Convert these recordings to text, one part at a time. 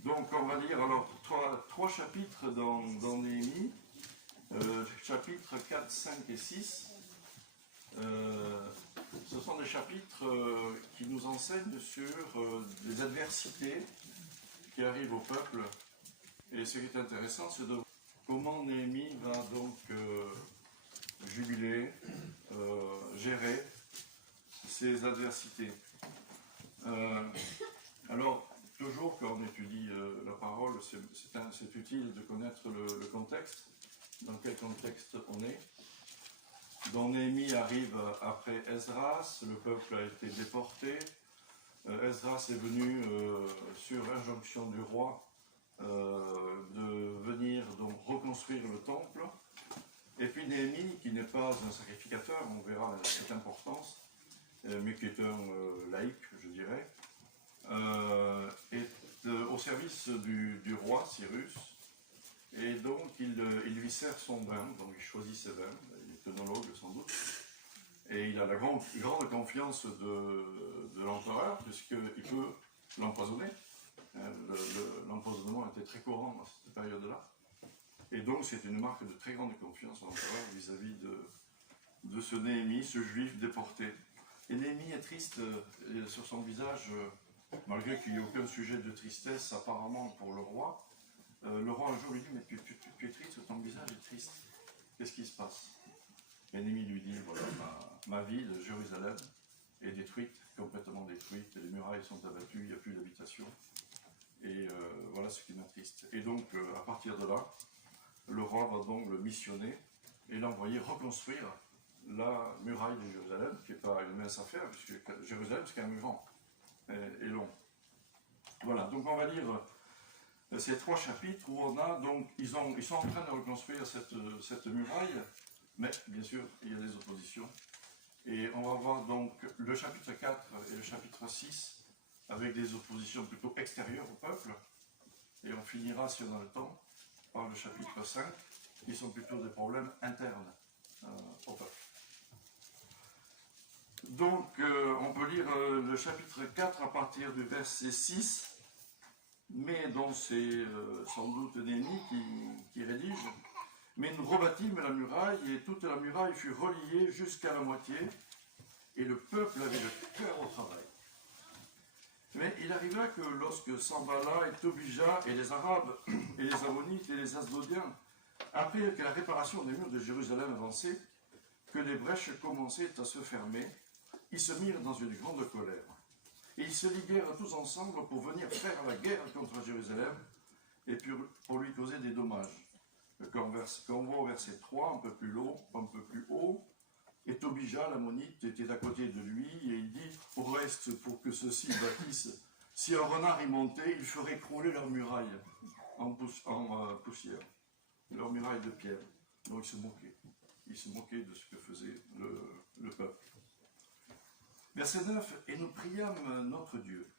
Donc on va lire alors trois chapitres dans Néhémie, chapitres 4, 5 et 6. Ce sont des chapitres qui nous enseignent sur des adversités qui arrivent au peuple. Et ce qui est intéressant, c'est de voir comment Néhémie va donc jubiler, gérer ces adversités. Alors, toujours quand on étudie la parole, c'est utile de connaître le contexte, dans quel contexte on est. Donc Néhémie arrive après Esdras, le peuple a été déporté. Esdras est venu sur injonction du roi de venir donc reconstruire le temple. Et puis Néhémie, qui n'est pas un sacrificateur, on verra cette importance, mais qui est un laïc, je dirais, est au service du roi Cyrus. Et donc il lui sert son vin, donc il choisit ses vins, il est œnologue sans doute. Et il a la grande confiance de l'empereur, puisqu'il peut l'empoisonner. L'empoisonnement était très courant à cette période-là. Et donc c'est une marque de très grande confiance de l'empereur vis-à-vis de ce Néhémie, ce juif déporté. Et Néhémie est triste sur son visage, malgré qu'il n'y ait aucun sujet de tristesse apparemment pour le roi. Le roi un jour lui dit, mais tu es triste, ton visage est triste. Qu'est-ce qui se passe? Et Néhémie lui dit, voilà, ma ville, Jérusalem, est détruite, complètement détruite, les murailles sont abattues, il n'y a plus d'habitation. Et voilà ce qui m'attriste. Et donc, à partir de là, le roi va donc le missionner et l'envoyer reconstruire la muraille de Jérusalem, qui n'est pas une mince affaire, puisque Jérusalem, c'est quand même grand et long. Voilà, donc on va lire ces trois chapitres où on a donc, ils sont en train de reconstruire cette muraille, mais bien sûr, il y a des oppositions. Et on va voir donc le chapitre 4 et le chapitre 6 avec des oppositions plutôt extérieures au peuple. Et on finira, si on a le temps, par le chapitre 5, qui sont plutôt des problèmes internes au peuple. Donc, on peut lire le chapitre 4 à partir du verset 6, mais dont c'est sans doute Néhémie qui rédige. Mais nous rebâtîmes la muraille, et toute la muraille fut reliée jusqu'à la moitié, et le peuple avait le cœur au travail. Mais il arriva que lorsque Sanballat et Tobija et les Arabes et les Ammonites et les Asdodiens apprirent que la réparation des murs de Jérusalem avançait, que les brèches commençaient à se fermer, ils se mirent dans une grande colère. Et ils se liguèrent tous ensemble pour venir faire la guerre contre Jérusalem et pour lui causer des dommages. Quand on voit au verset 3, un peu plus haut, et Tobija, l'ammonite, était à côté de lui, et il dit, au reste, pour que ceux-ci bâtissent, si un renard y montait, il ferait écrouler leur muraille en poussière, leur muraille de pierre. Donc il se moquait de ce que faisait le peuple. Verset 9, et nous priâmes notre Dieu,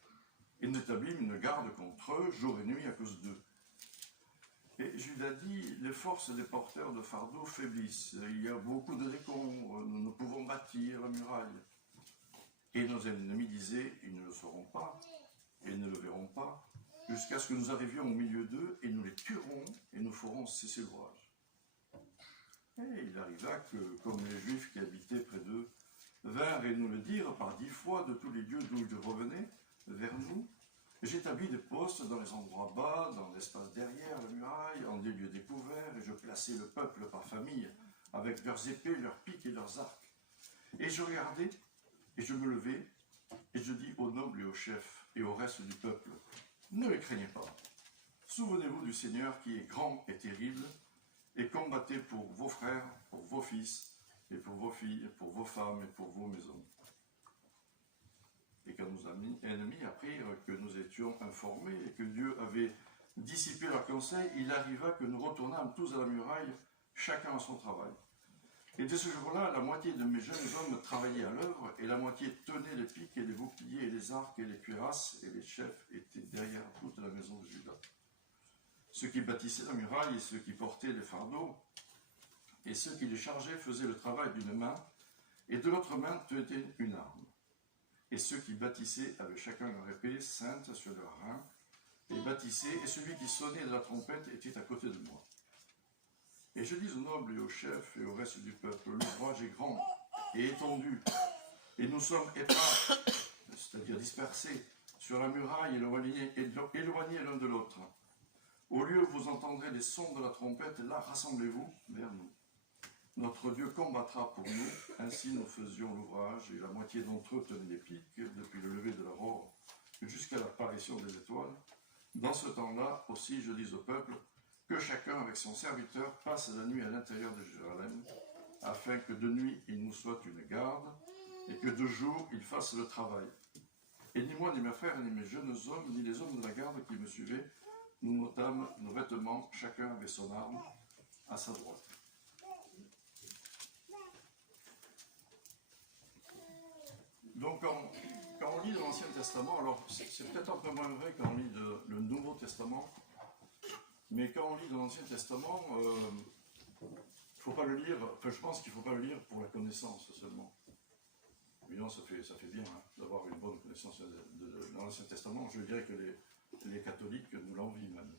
et nous établîmes une garde contre eux, jour et nuit, à cause d'eux. Et Judas dit, les forces des porteurs de fardeaux faiblissent, il y a beaucoup de décombres, nous pouvons bâtir la muraille. Et nos ennemis disaient, ils ne le sauront pas, et ils ne le verront pas, jusqu'à ce que nous arrivions au milieu d'eux, et nous les tuerons, et nous ferons cesser l'ouvrage. Et il arriva que, comme les Juifs qui habitaient près d'eux, vinrent et nous le dirent par 10 fois de tous les lieux d'où ils revenaient vers nous, j'établis des postes dans les endroits bas, dans l'espace derrière la muraille, en des lieux découverts, et je plaçais le peuple par famille, avec leurs épées, leurs piques et leurs arcs. Et je regardais, et je me levais, et je dis aux nobles et aux chefs, et au reste du peuple, ne les craignez pas. Souvenez-vous du Seigneur qui est grand et terrible, et combattez pour vos frères, pour vos fils, et pour vos filles, pour vos femmes, et pour vos maisons. Et quand nos ennemis apprirent que nous étions informés et que Dieu avait dissipé leur conseil, il arriva que nous retournâmes tous à la muraille, chacun à son travail. Et dès ce jour-là, la moitié de mes jeunes hommes travaillaient à l'œuvre, et la moitié tenait les piques et les boucliers et les arcs et les cuirasses, et les chefs étaient derrière toute la maison de Juda. Ceux qui bâtissaient la muraille et ceux qui portaient les fardeaux, et ceux qui les chargeaient faisaient le travail d'une main, et de l'autre main tenaient une arme. Et ceux qui bâtissaient avaient chacun leur épée sainte sur leurs reins, et bâtissait, et celui qui sonnait de la trompette était à côté de moi. Et je dis aux nobles et aux chefs et au reste du peuple, l'ouvrage est grand et étendu, et nous sommes épars, c'est-à-dire dispersés, sur la muraille éloignés l'un de l'autre. Au lieu où vous entendrez les sons de la trompette, là rassemblez-vous vers nous. Notre Dieu combattra pour nous, ainsi nous faisions l'ouvrage, et la moitié d'entre eux tenaient des pics, depuis le lever de l'aurore jusqu'à l'apparition des étoiles. Dans ce temps-là aussi, je dis au peuple, que chacun avec son serviteur passe la nuit à l'intérieur de Jérusalem, afin que de nuit il nous soit une garde, et que de jour il fasse le travail. Et ni moi, ni mes frères, ni mes jeunes hommes, ni les hommes de la garde qui me suivaient, nous m'ôtâmes nos vêtements, chacun avait son arme à sa droite. Donc, quand on lit de l'Ancien Testament, alors c'est peut-être un peu moins vrai quand on lit le Nouveau Testament, mais quand on lit de l'Ancien Testament, faut pas le lire, enfin, je pense qu'il ne faut pas le lire pour la connaissance seulement. Évidemment, ça fait bien hein, d'avoir une bonne connaissance de l'Ancien Testament. Je dirais que les catholiques nous l'envient même,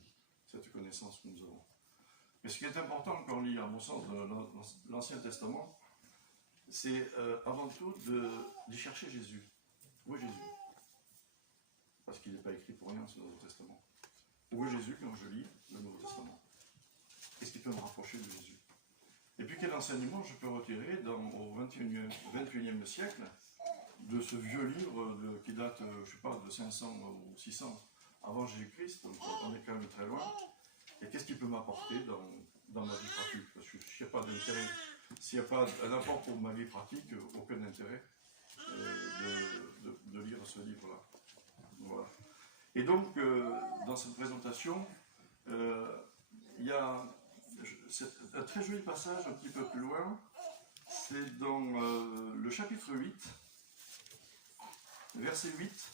cette connaissance que nous avons. Mais ce qui est important quand on lit, à mon sens, l'Ancien Testament, c'est avant tout d'y chercher Jésus. Où est Jésus? Parce qu'il n'est pas écrit pour rien, ce Nouveau Testament. Où est Jésus quand je lis le Nouveau Testament? Qu'est-ce qui peut me rapprocher de Jésus? Et puis quel enseignement je peux retirer au XXIe siècle de ce vieux livre qui date, je ne sais pas, de 500 ou 600 avant Jésus-Christ, donc on est quand même très loin. Et qu'est-ce qu'il peut m'apporter dans ma vie pratique? Parce que s'il n'y a pas d'intérêt, s'il n'y a pas un apport pour ma vie pratique, aucun intérêt de lire ce livre-là. Voilà. Et donc, dans cette présentation, il y a un très joli passage un petit peu plus loin, c'est dans le chapitre 8, verset 8,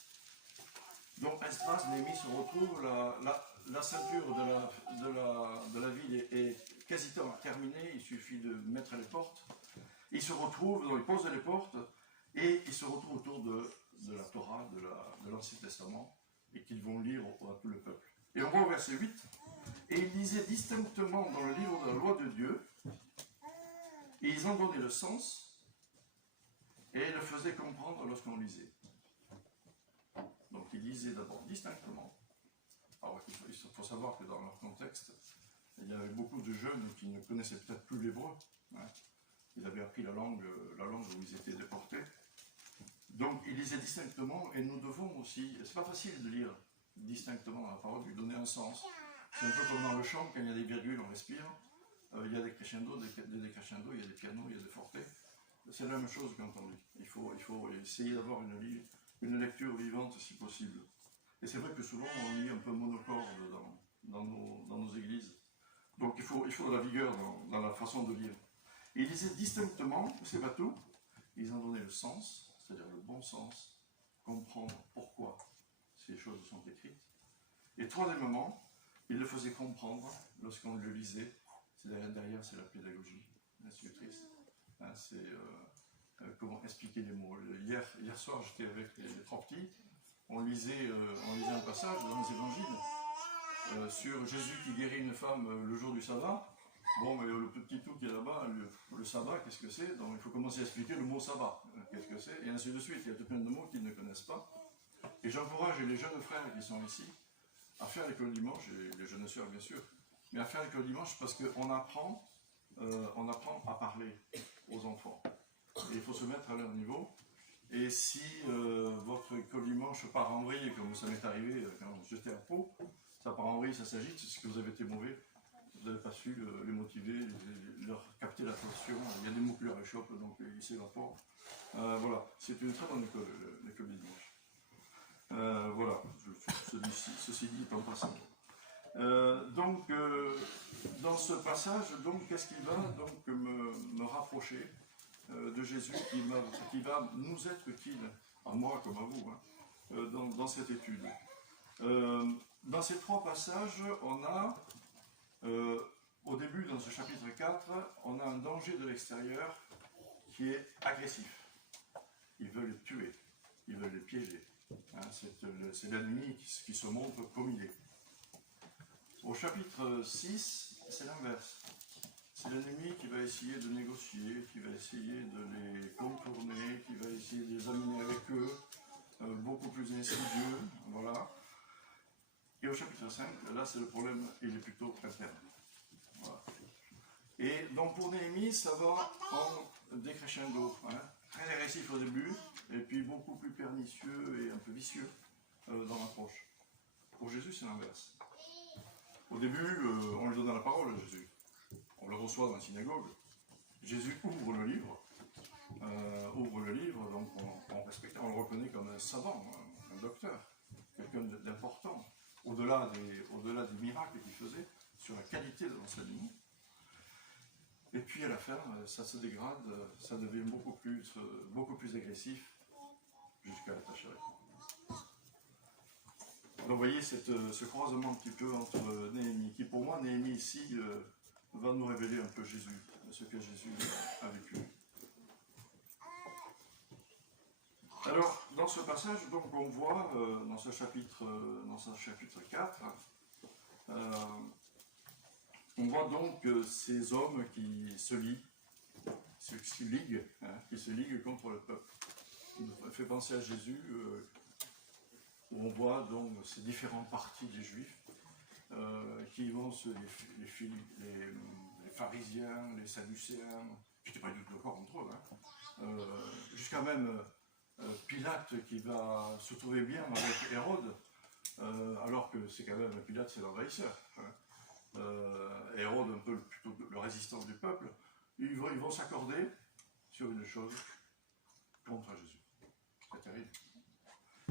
dont Esdras, Néhémie se retrouve, la ceinture de la ville est quasi terminée, il suffit de mettre les portes. Ils se retrouvent, donc ils posent les portes, et ils se retrouvent autour de la Torah, de l'Ancien Testament, et qu'ils vont lire à tout le peuple. Et on voit au verset 8, et ils lisaient distinctement dans le livre de la loi de Dieu, et ils en donnaient le sens, et le faisaient comprendre lorsqu'on lisait. Donc ils lisaient d'abord distinctement. Alors il faut savoir que dans leur contexte, il y avait beaucoup de jeunes qui ne connaissaient peut-être plus l'hébreu. Hein. Ils avaient appris la langue où ils étaient déportés. Donc ils lisaient distinctement, et nous devons aussi, c'est pas facile de lire distinctement la parole, lui donner un sens. C'est un peu comme dans le chant, quand il y a des virgules, on respire. Il y a des crescendos, des décrescendos, il y a des pianos, il y a des fortés. C'est la même chose quand on lit. Il faut essayer d'avoir une lecture vivante si possible. Et c'est vrai que souvent on lit un peu monocorde dans nos églises. Donc il faut de la vigueur dans la façon de lire. Et ils lisaient distinctement, c'est pas tout, ils en donnaient le sens, c'est-à-dire le bon sens, comprendre pourquoi ces choses sont écrites. Et troisièmement, ils le faisaient comprendre lorsqu'on le lisait. Derrière, c'est la pédagogie, l'institutrice. Hein, c'est comment expliquer les mots. Hier soir, j'étais avec les trois petits. On lisait un passage dans les évangiles sur Jésus qui guérit une femme le jour du sabbat. Bon, mais le petit tout qui est là-bas, le sabbat, qu'est-ce que c'est? Donc il faut commencer à expliquer le mot sabbat, qu'est-ce que c'est? Et ainsi de suite. Il y a tout plein de mots qu'ils ne connaissent pas. Et j'encourage les jeunes frères qui sont ici à faire l'école dimanche, et les jeunes sœurs bien sûr, mais à faire l'école dimanche parce qu'on apprend à parler aux enfants. Et il faut se mettre à leur niveau. Et si votre école dimanche part en vrille, comme ça m'est arrivé quand j'étais à Pau, ça part en vrille, ça s'agite, c'est que vous avez été mauvais. Vous n'avez pas su les motiver, leur capter l'attention. Il y a des mots qui leur échappent, donc ils s'évaporent. Voilà, c'est une très bonne école, l'école du dimanche. Voilà, ceci dit en passant. Donc, dans ce passage, donc, qu'est-ce qui va donc me rapprocher de Jésus, qui va nous être utile, à moi comme à vous, hein, dans cette étude. Dans ces trois passages, on a, au début, dans ce chapitre 4, on a un danger de l'extérieur qui est agressif. Ils veulent les tuer, ils veulent les piéger. Hein, c'est l'ennemi qui se montre comme il est. chapitre 6, c'est l'inverse. C'est l'ennemi qui va essayer de négocier, qui va essayer de les contourner, qui va essayer de les amener avec eux, beaucoup plus insidieux, voilà. Et au chapitre 5, là c'est le problème, il est plutôt interne. Voilà. Et donc pour Néhémie, ça va en décrescendo, hein, très agressif au début, et puis beaucoup plus pernicieux et un peu vicieux dans l'approche. Pour Jésus, c'est l'inverse. Au début, on lui donne la parole à Jésus. On le reçoit dans la synagogue. Jésus ouvre le livre, donc on respecte, on le reconnaît comme un savant, un docteur, quelqu'un d'important, au-delà des miracles qu'il faisait, sur la qualité de l'enseignement. Et puis à la fin, ça se dégrade, ça devient beaucoup plus agressif, jusqu'à la tâche avec moi. Donc vous voyez ce croisement un petit peu entre Néhémie, qui pour moi, Néhémie ici, va nous révéler un peu Jésus, ce que Jésus a vécu. Alors, dans ce passage, donc, on voit, dans ce chapitre 4, on voit donc ces hommes qui se lient, qui se liguent contre le peuple. Il nous fait penser à Jésus, où on voit donc ces différentes parties des Juifs, qui vont les pharisiens, les sadducéens, qui n'étaient pas du tout d'accord entre eux, jusqu'à même Pilate qui va se trouver bien avec Hérode, alors que c'est quand même Pilate, c'est l'envahisseur. Hérode, un peu plutôt le résistant du peuple, ils vont s'accorder sur une chose contre Jésus. C'est terrible.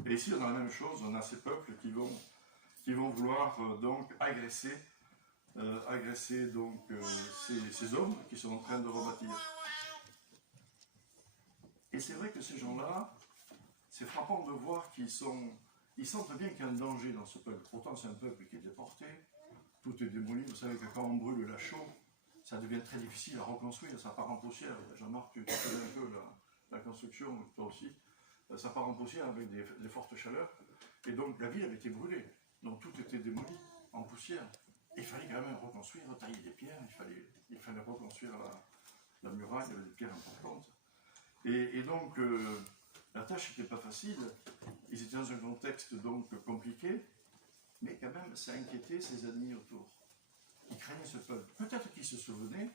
Et ici, on a la même chose, on a ces peuples qui vont vouloir donc agresser donc ces hommes qui sont en train de rebâtir. Et c'est vrai que ces gens-là, c'est frappant de voir qu'ils sentent bien qu'il y a un danger dans ce peuple. Pourtant, c'est un peuple qui est déporté, tout est démoli. Vous savez que quand on brûle la chaux, ça devient très difficile à reconstruire, ça part en poussière. Jean-Marc, tu connais un peu la construction, toi aussi. Ça part en poussière avec des fortes chaleurs. Et donc la ville avait été brûlée. Donc tout était démoli, en poussière. Et il fallait quand même reconstruire, tailler des pierres, il fallait reconstruire la muraille avec des pierres importantes. Et donc la tâche n'était pas facile. Ils étaient dans un contexte donc compliqué, mais quand même ça inquiétait ses ennemis autour. Ils craignaient ce peuple. Peut-être qu'ils se souvenaient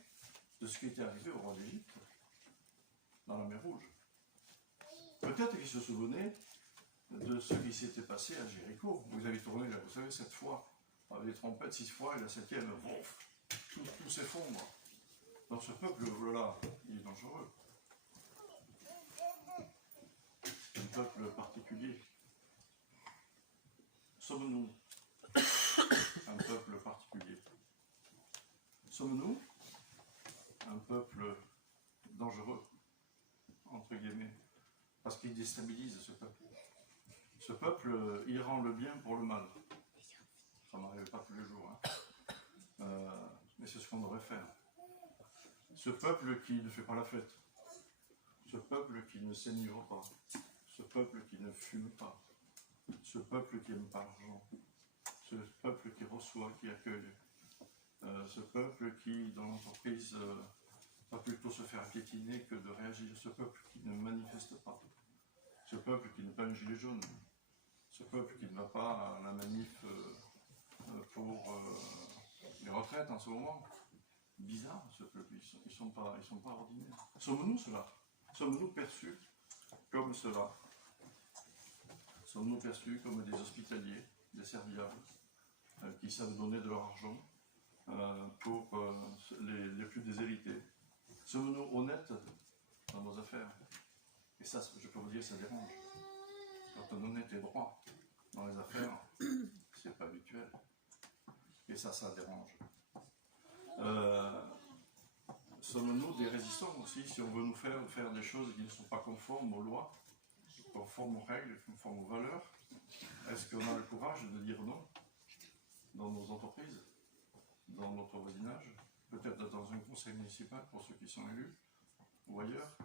de ce qui était arrivé au roi d'Égypte, dans la mer Rouge. Peut-être qu'ils se souvenaient de ce qui s'était passé à Jéricho. Vous avez tourné, là, vous savez, 7 fois, avec les trompettes, 6 fois, et la 7e, tout s'effondre. Dans ce peuple, voilà, il est dangereux. C'est un peuple particulier. Sommes-nous un peuple particulier? Sommes-nous un peuple dangereux, entre guillemets, parce qu'il déstabilise ce peuple? Ce peuple, il rend le bien pour le mal. Ça n'arrive pas tous les jours, mais c'est ce qu'on devrait faire. Ce peuple qui ne fait pas la fête, ce peuple qui ne s'enivre pas, ce peuple qui ne fume pas, ce peuple qui n'aime pas l'argent, ce peuple qui reçoit, qui accueille, ce peuple qui, dans l'entreprise, va plutôt se faire piétiner que de réagir, ce peuple qui ne manifeste pas, ce peuple qui n'est pas un gilet jaune, ce peuple qui ne va pas à la manif pour les retraites en ce moment. Bizarre ce peuple, ils sont pas ordinaires. Sommes-nous cela? Sommes-nous perçus comme cela? Sommes-nous perçus comme des hospitaliers, des serviables, qui savent donner de leur argent pour les plus déshérités? Sommes-nous honnêtes dans nos affaires? Et ça, je peux vous dire, ça dérange. Quand on est honnête et droit dans les affaires, c'est pas habituel. Et ça dérange. Sommes-nous des résistants aussi, si on veut nous faire des choses qui ne sont pas conformes aux lois, conformes aux règles, conformes aux valeurs? Est-ce qu'on a le courage de dire non dans nos entreprises, dans notre voisinage, peut-être dans un conseil municipal pour ceux qui sont élus, ou ailleurs,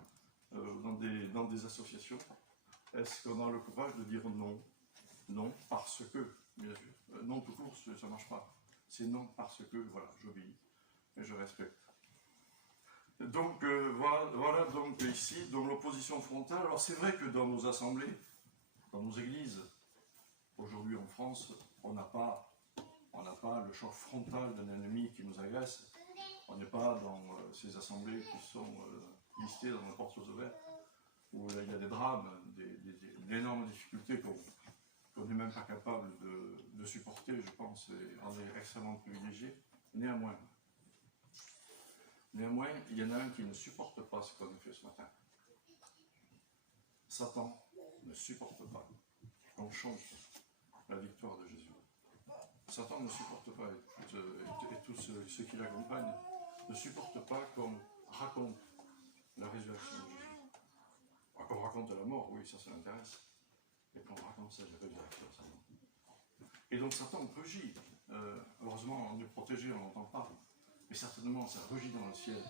dans des associations? Est-ce qu'on a le courage de dire non? Non, parce que, bien sûr. Non tout court, ça ne marche pas. C'est non parce que, voilà, j'obéis et je respecte. Donc, voilà donc ici, donc l'opposition frontale. Alors c'est vrai que dans nos assemblées, dans nos églises, aujourd'hui en France, on n'a pas le choc frontal d'un ennemi qui nous agresse. On n'est pas dans ces assemblées qui sont listées dans la porte aux ouvertes, où il y a des drames, d'énormes difficultés qu'on n'est même pas capable de supporter, je pense, et on est extrêmement privilégié. Néanmoins, il y en a un qui ne supporte pas ce qu'on a fait ce matin. Satan ne supporte pas qu'on chante la victoire de Jésus. Satan ne supporte pas, et tous ceux qui l'accompagnent, ne supportent pas qu'on raconte la résurrection de Jésus. Qu'on raconte la mort, oui, ça l'intéresse. Et qu'on raconte ça, la résurrection, ça non. Et donc Satan rugit. Heureusement, on est protégé, on n'entend pas. Mais certainement, ça rugit dans le ciel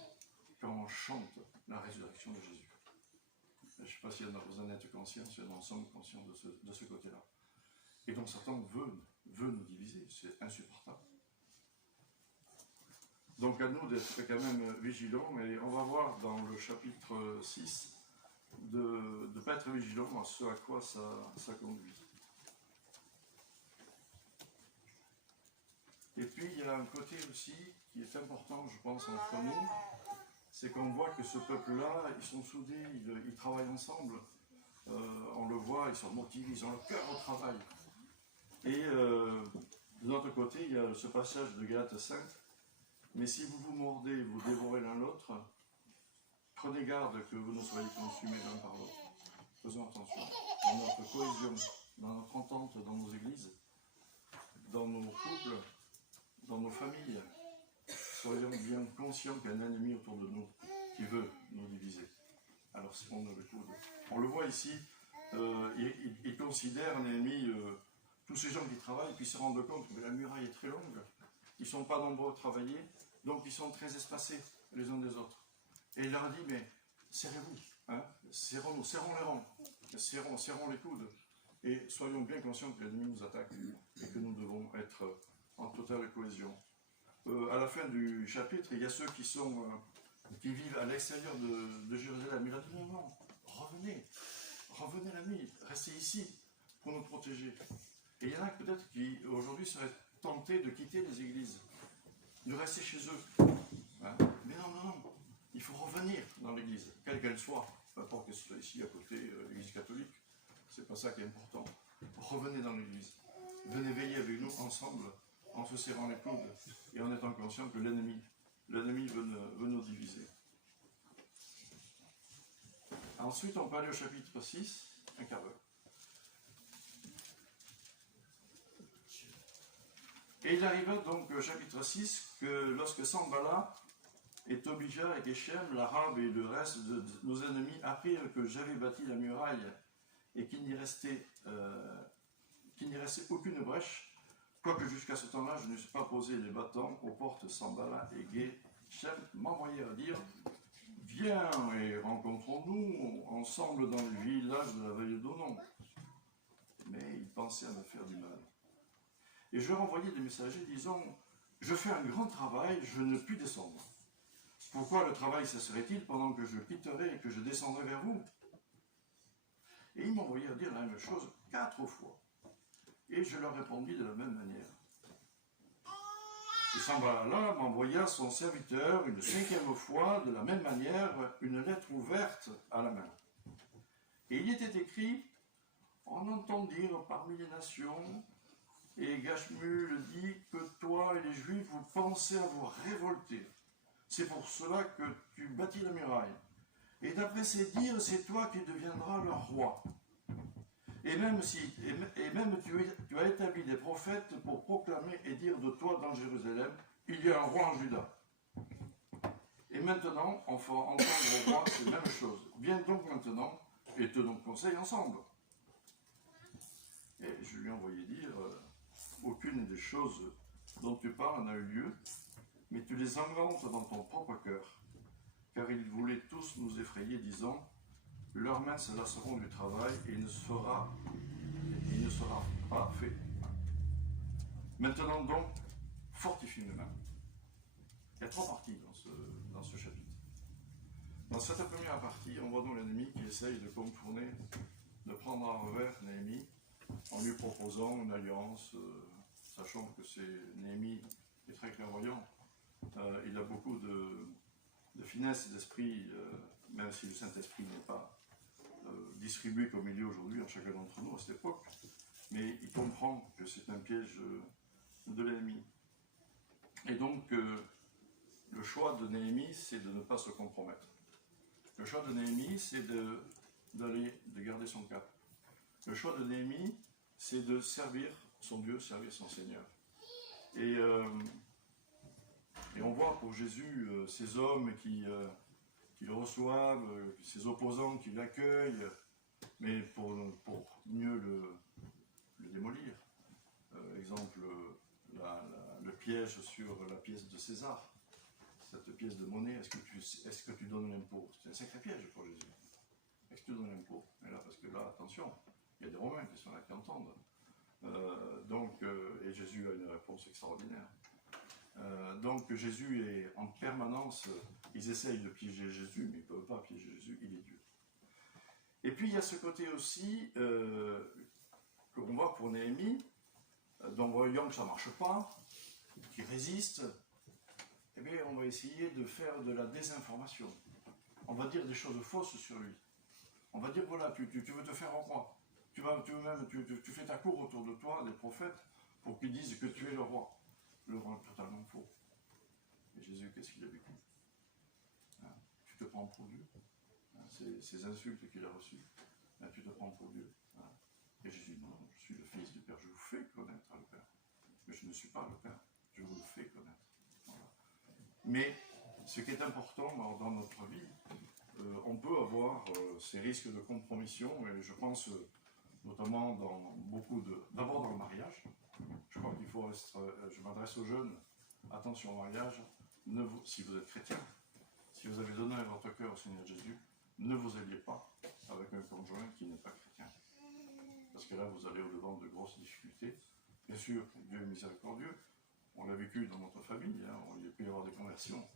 quand on chante la résurrection de Jésus. Je ne sais pas si vous en êtes conscients, si nous sommes conscients de ce côté-là. Et donc Satan veut nous diviser, c'est insupportable. Donc à nous d'être quand même vigilants, et on va voir dans le chapitre 6 de ne pas être vigilant à ce à quoi ça conduit. Et puis il y a un côté aussi qui est important, je pense, entre nous, c'est qu'on voit que ce peuple-là, ils sont soudés, ils travaillent ensemble, on le voit, ils sont motivés, ils ont le cœur au travail. Et de notre côté, il y a ce passage de Galates 5, mais si vous vous mordez, vous dévorez l'un l'autre, prenez garde que vous ne soyez consumés l'un par l'autre. Faisons attention dans notre cohésion, dans notre entente, dans nos églises, dans nos couples, dans nos familles. Soyons bien conscients qu'il y a un ennemi autour de nous qui veut nous diviser. Alors serrons-nous le coude. On le voit ici, il considère un ennemi, tous ces gens qui travaillent, puis se rendent compte que la muraille est très longue, ils ne sont pas nombreux à travailler, donc ils sont très espacés les uns des autres. Et il leur dit, mais serrez-vous, hein, serrons les rangs, serrons les coudes, et soyons bien conscients que l'ennemi nous attaque et que nous devons être en totale cohésion. À la fin du chapitre, il y a ceux qui vivent à l'extérieur de Jérusalem. Il a dit non, revenez l'ami, restez ici pour nous protéger. Et il y en a peut-être qui aujourd'hui seraient tentés de quitter les églises, de rester chez eux. Hein? Mais non, il faut revenir dans l'église, quelle qu'elle soit, peu importe que ce soit ici à côté l'église catholique, c'est pas ça qui est important. Revenez dans l'église, venez veiller avec nous ensemble, en se serrant les coudes et en étant conscient que l'ennemi veut nous diviser. Ensuite, on peut aller au chapitre 6, un quart d'heure. Et il arriva donc au chapitre 6 que lorsque Sanballat et Tobija et Geshem, l'Arabe et le reste de nos ennemis apprirent que j'avais bâti la muraille et qu'il n'y restait aucune brèche, quoique jusqu'à ce temps-là, je ne suis pas posé les bâtons aux portes. Sanballat et Geshem m'envoyèrent dire « Viens et rencontrons-nous ensemble dans le village de la vallée d'Onon. » Mais ils pensaient à me faire du mal. Et je leur envoyai des messagers disant « Je fais un grand travail, je ne puis descendre. Pourquoi le travail cesserait-il pendant que je quitterai et que je descendrai vers vous ?» Et ils m'envoyèrent dire la même chose 4 fois. Et je leur répondis de la même manière. Et Sanballat m'envoya son serviteur une 5e fois, de la même manière, une lettre ouverte à la main. Et il y était écrit « On entend dire parmi les nations, et Gashmul dit que toi et les Juifs, vous pensez à vous révolter. C'est pour cela que tu bâtis la muraille. Et d'après ces dires, c'est toi qui deviendras leur roi. Et même tu as établi des prophètes pour proclamer et dire de toi dans Jérusalem, il y a un roi en Juda. Et maintenant, on fera entendre au roi les mêmes choses. Viens donc maintenant et tenons conseil ensemble. Et je lui ai envoyé dire, aucune des choses dont tu parles n'a eu lieu, mais tu les inventes dans ton propre cœur. Car ils voulaient tous nous effrayer, disant, leurs mains se lasseront du travail et il ne sera pas fait. Maintenant donc, fortifie mes mains. Il y a 3 parties dans ce chapitre. Dans cette première partie, on voit donc l'ennemi qui essaye de contourner, de prendre à revers Néhémie en lui proposant une alliance, sachant que c'est Néhémie qui est très clairvoyant. Il a beaucoup de finesse d'esprit, même si le Saint-Esprit n'est pas distribué comme il est aujourd'hui en chacun d'entre nous à cette époque. Mais il comprend que c'est un piège de l'ennemi. Et donc, le choix de Néhémie, c'est de ne pas se compromettre. Le choix de Néhémie, c'est de garder son cap. Le choix de Néhémie, c'est de servir son Dieu, servir son Seigneur. Et on voit pour Jésus ces hommes qui le reçoivent, ces opposants qui l'accueillent, mais pour mieux le démolir. Exemple, le piège sur la pièce de César. Cette pièce de monnaie, est-ce que tu donnes l'impôt? C'est un sacré piège pour Jésus. Est-ce que tu donnes l'impôt? Et là, parce que là, attention, il y a des Romains qui sont là, qui entendent. Et Jésus a une réponse extraordinaire. Donc Jésus est en permanence, ils essayent de piéger Jésus, mais ils ne peuvent pas piéger Jésus, il est Dieu. Et puis il y a ce côté aussi qu'on voit pour Néhémie, donc voyant que ça ne marche pas, qui résiste, eh bien, on va essayer de faire de la désinformation. On va dire des choses fausses sur lui. On va dire, voilà, tu veux te faire roi. Tu fais ta cour autour de toi, des prophètes, pour qu'ils disent que tu es le roi. Le roi est totalement faux. Et Jésus, qu'est-ce qu'il a vécu? Tu te prends pour Dieu. Ces insultes qu'il a reçues, tu te prends pour Dieu. Et Jésus, non, je suis le Fils du Père, je vous fais connaître le Père. Mais je ne suis pas le Père, je vous le fais connaître. Voilà. Mais ce qui est important dans notre vie, on peut avoir ces risques de compromission, et je pense notamment dans d'abord dans le mariage. Je crois qu'il faut je m'adresse aux jeunes, attention au mariage, si vous êtes chrétien, si vous avez donné votre cœur au Seigneur Jésus, ne vous alliez pas avec un conjoint qui n'est pas chrétien. Parce que là, vous allez au-devant de grosses difficultés. Bien sûr, Dieu est miséricordieux. On l'a vécu dans notre famille, il peut y avoir des conversions,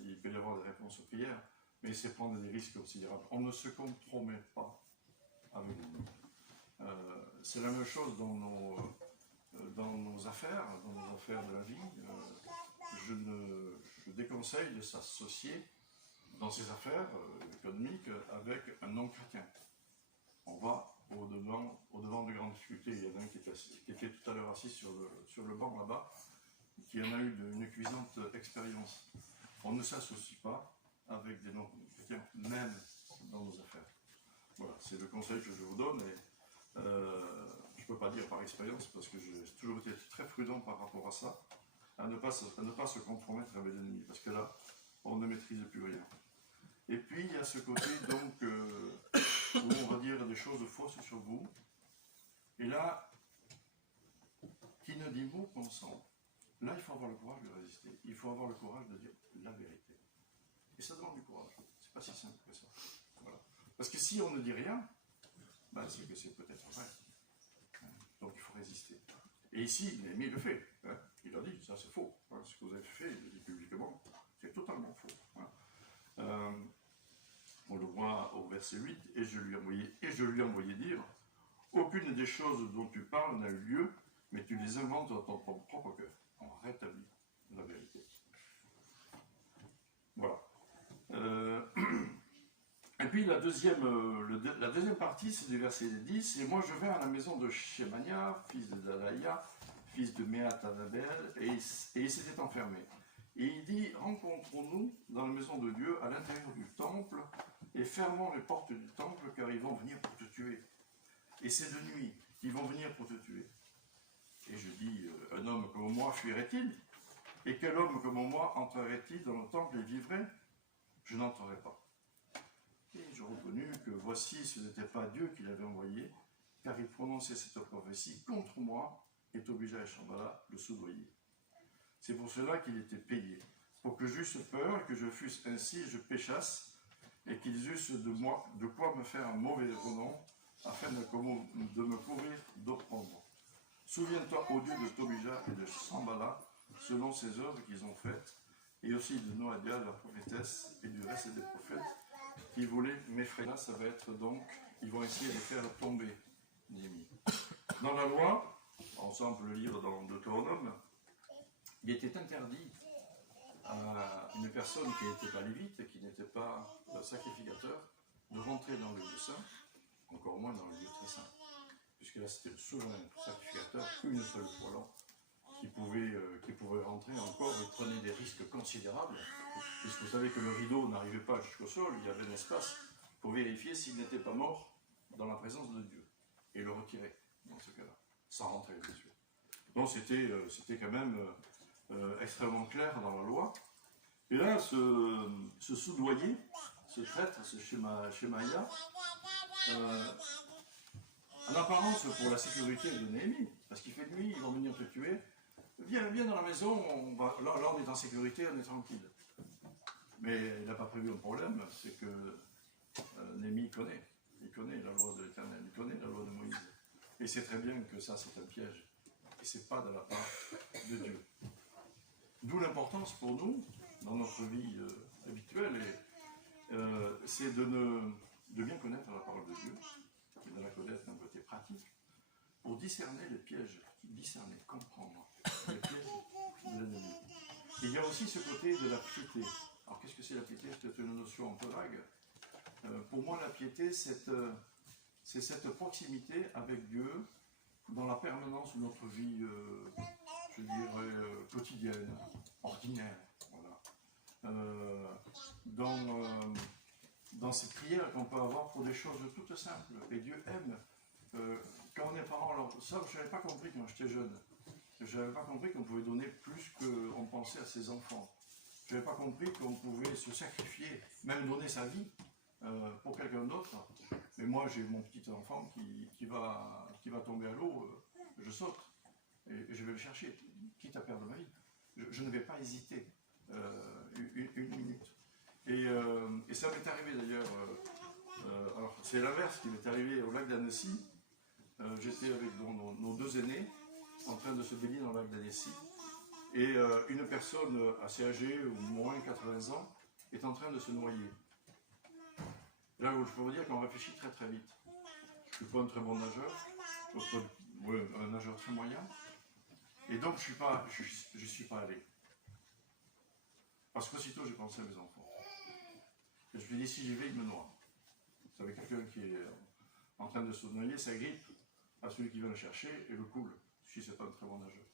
il peut y avoir des réponses aux prières, mais c'est prendre des risques considérables. On ne se compromet pas avec nous. C'est la même chose dans nos affaires de la vie. Je déconseille de s'associer dans ces affaires économiques avec un non-chrétien. On va au-devant de grandes difficultés. Il y en a un qui était tout à l'heure assis sur le banc là-bas, qui en a eu une cuisante expérience. On ne s'associe pas avec des non-chrétiens, même dans nos affaires. Voilà, c'est le conseil que je vous donne. Et, je ne peux pas dire par expérience, parce que j'ai toujours été très prudent par rapport à ça, à ne pas se compromettre avec l'ennemi, parce que là, on ne maîtrise plus rien. Et puis, il y a ce côté, donc, où on va dire des choses fausses sur vous. Et là, qui ne dit mot consent. Là, il faut avoir le courage de résister. Il faut avoir le courage de dire la vérité. Et ça demande du courage. C'est pas si simple que ça. Voilà. Parce que si on ne dit rien, c'est que c'est peut-être vrai. Donc il faut résister. Et ici, Néhémie le fait. Il a dit, ça c'est faux. Ce que vous avez fait, il le dit publiquement, c'est totalement faux. On le voit au verset 8, et je lui ai envoyé dire, aucune des choses dont tu parles n'a eu lieu, mais tu les inventes dans ton propre cœur. On rétablit la vérité. Voilà. Et puis la deuxième partie, c'est du verset 10. Et moi je vais à la maison de Shemania, fils de Dalaïa, fils de Méat-Anabel, et il s'était enfermé. Et il dit, rencontrons-nous dans la maison de Dieu, à l'intérieur du temple, et fermons les portes du temple, car ils vont venir pour te tuer. Et c'est de nuit qu'ils vont venir pour te tuer. Et je dis, un homme comme moi fuirait-il? Et quel homme comme moi entrerait-il dans le temple et vivrait? Je n'entrerai pas. Et je reconnus que voici, ce n'était pas Dieu qui l'avait envoyé, car il prononçait cette prophétie contre moi, et Tobija et Shambhala le soudoyaient. C'est pour cela qu'il était payé, pour que j'eusse peur et que je fusse ainsi et je péchasse, et qu'ils eussent de moi de quoi me faire un mauvais renom, afin de me couvrir d'opprobre. Souviens-toi, ô Dieu, de Tobija et de Sambala, selon ces œuvres qu'ils ont faites, et aussi de Noadia, la prophétesse, et du reste des prophètes, qui voulaient m'effrayer. Là, ça va être donc, ils vont essayer de les faire tomber, Néhémie. Dans la loi, on peut le lire dans Deutéronome, il était interdit à une personne qui n'était pas lévite et qui n'était pas sacrificateur de rentrer dans le lieu saint, encore moins dans le lieu très saint. Puisque là c'était le souverain sacrificateur, une seule fois l'an, qui pouvait rentrer encore et prenait des risques considérables, puisque vous savez que le rideau n'arrivait pas jusqu'au sol, il y avait un espace pour vérifier s'il n'était pas mort dans la présence de Dieu, et le retirer dans ce cas-là, sans rentrer bien sûr. Donc c'était quand même extrêmement clair dans la loi. Et là, ce soudoyer, ce traître, ce Shemaïa, en apparence pour la sécurité de Néhémie, parce qu'il fait nuit, ils vont venir te tuer. Viens dans la maison, là on est en sécurité, on est tranquille. Mais il n'a pas prévu un problème, c'est que Néhémie il connaît la loi de l'Éternel, il connaît la loi de Moïse. Et il sait très bien que ça c'est un piège, et c'est pas de la part de Dieu. D'où l'importance pour nous, dans notre vie habituelle, c'est de bien connaître la parole de Dieu, et de la connaître d'un côté pratique, pour discerner les pièges, comprendre les pièges de l'ennemi. Il y a aussi ce côté de la piété. Alors qu'est-ce que c'est la piété? C'est une notion un peu vague. Pour moi, la piété, c'est cette proximité avec Dieu dans la permanence de notre vie, je dirais, quotidienne, ordinaire. Voilà. Dans cette prière qu'on peut avoir pour des choses toutes simples. Et Dieu aime. Quand on est parent, alors ça, je n'avais pas compris quand j'étais jeune. Je n'avais pas compris qu'on pouvait donner plus qu'on pensait à ses enfants. Je n'avais pas compris qu'on pouvait se sacrifier, même donner sa vie pour quelqu'un d'autre. Mais moi, j'ai mon petit enfant qui va tomber à l'eau, je saute et je vais le chercher, quitte à perdre ma vie. Je ne vais pas hésiter une minute. Et ça m'est arrivé d'ailleurs, alors c'est l'inverse qui m'est arrivé au lac d'Annecy. J'étais avec nos deux aînés en train de se baigner dans le lac d'Annecy. Et une personne assez âgée, ou moins 80 ans, est en train de se noyer. Là, je peux vous dire qu'on réfléchit très très vite. Je ne suis pas un très bon nageur, un nageur très moyen. Et donc, je suis pas allé. Parce qu'aussitôt, j'ai pensé à mes enfants. Et je me suis dit, si j'y vais, il me noie. Vous savez, quelqu'un qui est en train de se noyer, ça grippe à celui qui vient le chercher et le coule, si ce n'est pas un très bon nageur.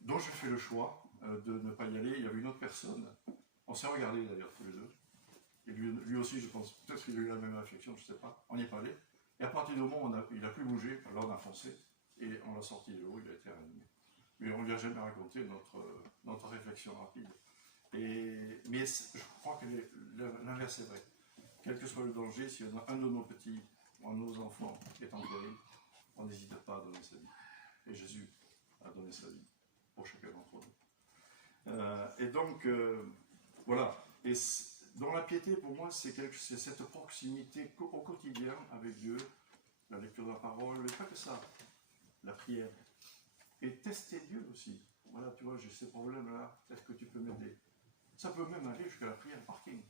Donc, j'ai fait le choix de ne pas y aller. Il y avait une autre personne. On s'est regardés d'ailleurs, tous les deux. Et lui aussi, je pense, peut-être qu'il a eu la même réflexion, je ne sais pas. On n'y est pas allé. Et à partir du moment où il n'a plus bougé, alors on a foncé et on l'a sorti de l'eau, il a été réanimé. Mais on ne lui a jamais raconté notre réflexion rapide. Mais je crois que l'inverse est vrai. Quel que soit le danger, si un de nos petits, ou un de nos enfants est en péril, on n'hésite pas à donner sa vie. Et Jésus a donné sa vie pour chacun d'entre nous. Et donc, voilà. Et dans la piété, pour moi, c'est cette proximité au quotidien avec Dieu, la lecture de la parole, mais pas que ça, la prière. Et tester Dieu aussi. Voilà, tu vois, j'ai ces problèmes-là, est-ce que tu peux m'aider? Ça peut même aller jusqu'à la prière parking.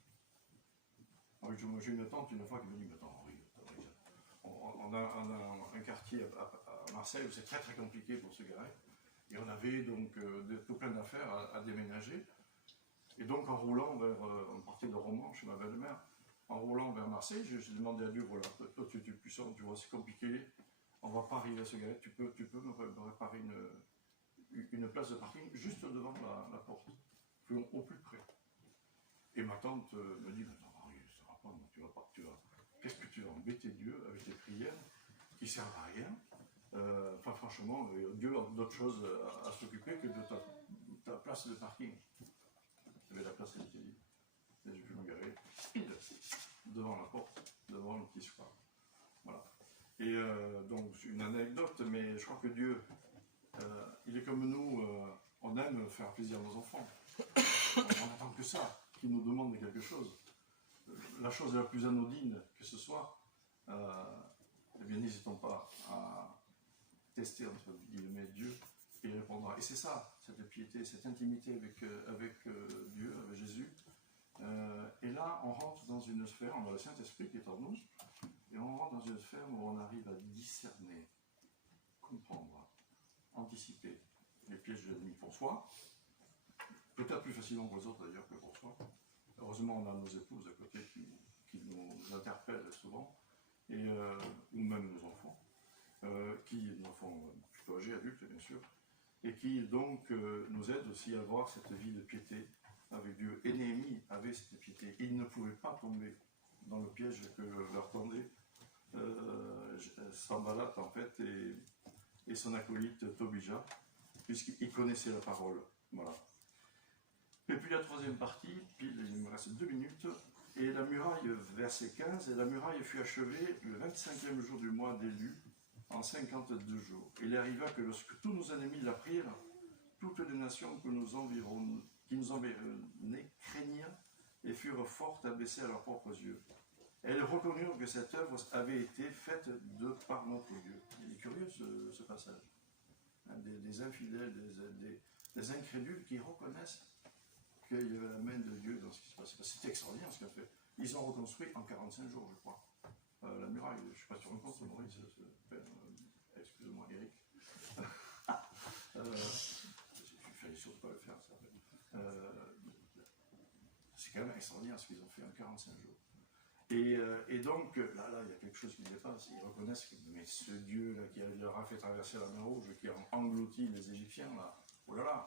Alors, j'ai une tante une fois qui me dit, mais attends, Henri, on a un quartier à Marseille où c'est très très compliqué pour se garer. Et on avait donc tout plein d'affaires à déménager. Et donc en roulant on partait de Romans chez ma belle-mère, en roulant vers Marseille, j'ai demandé à Dieu, voilà, toi tu es puissant, tu vois, c'est compliqué, on ne va pas arriver à se garer, tu peux me réparer une place de parking juste devant la porte, au plus près. Et ma tante me dit, mais non, Henri, ça va pas, qu'est-ce que tu vas embêter Dieu avec tes prières qui ne servent à rien? Enfin franchement, Dieu a d'autres choses à s'occuper que de ta place de parking. La place était libre. Et j'ai pu me garer devant la porte, devant le petit soir. Voilà. Et donc, c'est une anecdote, mais je crois que Dieu, il est comme nous, on aime faire plaisir à nos enfants. On n'attend que ça, qu'il nous demande quelque chose. La chose la plus anodine que ce soit, eh bien, n'hésitons pas tester entre guillemets Dieu, et il répondra. Et c'est ça, cette piété, cette intimité avec Dieu, avec Jésus. Et là, on rentre dans une sphère, on a le Saint-Esprit qui est en nous, et on rentre dans une sphère où on arrive à discerner, comprendre, anticiper les pièges de l'ennemi pour soi, peut-être plus facilement pour les autres d'ailleurs que pour soi. Heureusement, on a nos épouses à côté qui nous interpellent souvent, ou même nos enfants, nos enfants plutôt âgés, adultes bien sûr, et qui donc nous aident aussi à avoir cette vie de piété avec Dieu. Et Néhémie avait cette piété. Il ne pouvait pas tomber dans le piège que leur tendait Sanballat en fait et son acolyte Tobija, puisqu'ils connaissaient la parole. Voilà. Et puis la troisième partie, pile, il me reste 2 minutes, et la muraille, verset 15, et la muraille fut achevée le 25e jour du mois d'Élu, en 52 jours. Il arriva que lorsque tous nos ennemis l'apprirent, toutes les nations qui nous environnaient craignirent et furent fortes à baisser à leurs propres yeux. Elles reconnurent que cette œuvre avait été faite par notre Dieu. Il est curieux ce passage. Des infidèles, des incrédules qui reconnaissent qu'il y avait la main de Dieu dans ce qui se passait. C'est extraordinaire ce qu'il a fait. Ils ont reconstruit en 45 jours, je crois. La muraille, je ne sais pas si tu rencontres Maurice, excuse-moi Eric. Il fallait surtout pas le faire, ça. C'est quand même extraordinaire ce qu'ils ont fait en 45 jours. Et donc, là, il y a quelque chose qui dépasse. Ils reconnaissent que mais ce Dieu-là qui leur a fait traverser la mer Rouge, qui a englouti les Égyptiens, là, oh là là,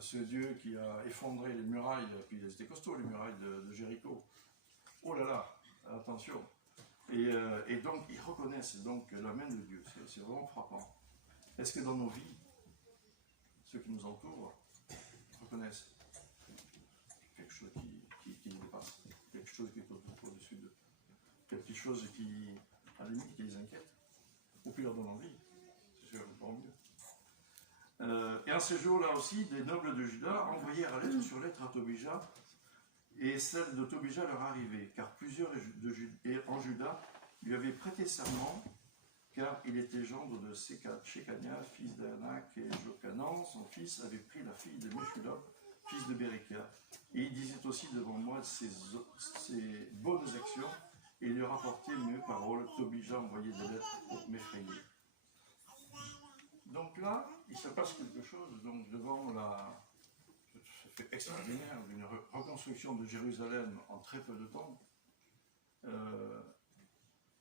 ce Dieu qui a effondré les murailles, puis elles étaient costauds, les murailles de Jéricho. Oh là là, attention. Et donc, ils reconnaissent donc la main de Dieu. C'est vraiment frappant. Est-ce que dans nos vies, ceux qui nous entourent reconnaissent quelque chose qui nous dépasse, quelque chose qui est au-dessus d'eux, quelque chose qui, à la limite, qui les inquiète, ou qui leur donne envie, c'est sûr, encore mieux. Et en ces jours-là aussi, des nobles de Juda envoyèrent lettre sur lettre à Tobija, et celle de Tobija leur arrivait, car plusieurs en Juda lui avaient prêté serment, car il était gendre de Shekania, fils d'Anak, et Jokanan, son fils, avait pris la fille de Meshulam, fils de Bérékia. Et il disait aussi devant moi ses bonnes actions, et il lui rapportait mes paroles. Tobija envoyait des lettres pour m'effrayer. Donc là, il se passe quelque chose, donc devant ce fait extraordinaire d'une reconstruction de Jérusalem en très peu de temps, il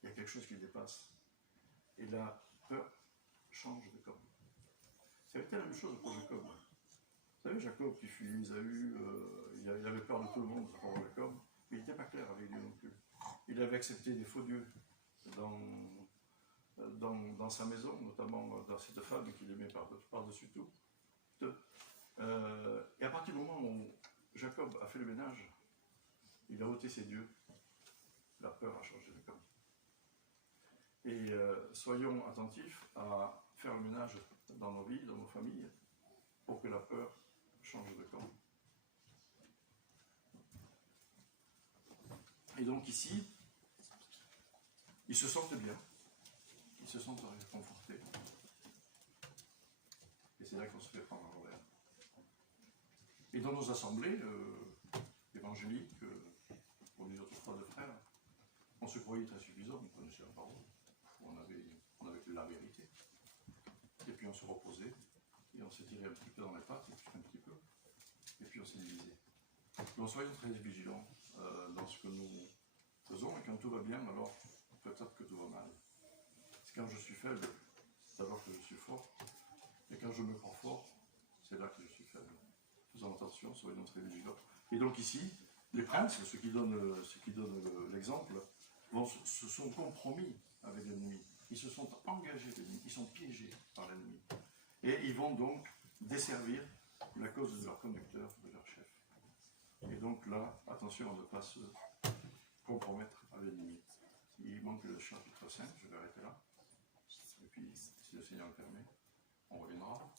y a quelque chose qui dépasse. Et la peur change de camp. Ça avait été la même chose pour Jacob. Vous savez, Jacob qui fut Ésaü, il avait peur de tout le monde, par rapport à Jacob, mais il n'était pas clair avec Dieu non plus. Il avait accepté des faux dieux dans sa maison, notamment dans cette femme qu'il aimait par-dessus tout. Et à partir du moment où Jacob a fait le ménage, il a ôté ses dieux, la peur a changé de camp. Et soyons attentifs à faire le ménage dans nos vies, dans nos familles, pour que la peur change de camp. Et donc ici, ils se sentent bien, ils se sentent réconfortés. Et c'est là qu'on se fait prendre en l'envers. Et dans nos assemblées évangéliques, on dit autrefois de frères, on se croyait très suffisant, on connaissait la parole. On avait la vérité. Et puis on se reposait, et on s'est tiré un petit peu dans les pattes, un petit peu, et puis on s'est divisé. Donc soyons très vigilants dans ce que nous faisons, et quand tout va bien, alors peut-être que tout va mal. C'est quand je suis faible, c'est alors que je suis fort, et quand je me crois fort, c'est là que je suis faible. Faisons attention, soyons très vigilants. Et donc ici, les princes, ceux qui donnent l'exemple, se sont compromis avec l'ennemi. Ils se sont engagés avec l'ennemi, ils sont piégés par l'ennemi. Et ils vont donc desservir la cause de leur conducteur, de leur chef. Et donc là, attention à ne pas se compromettre avec l'ennemi. Il manque le chapitre 5, je vais arrêter là. Et puis, si le Seigneur le permet, on reviendra.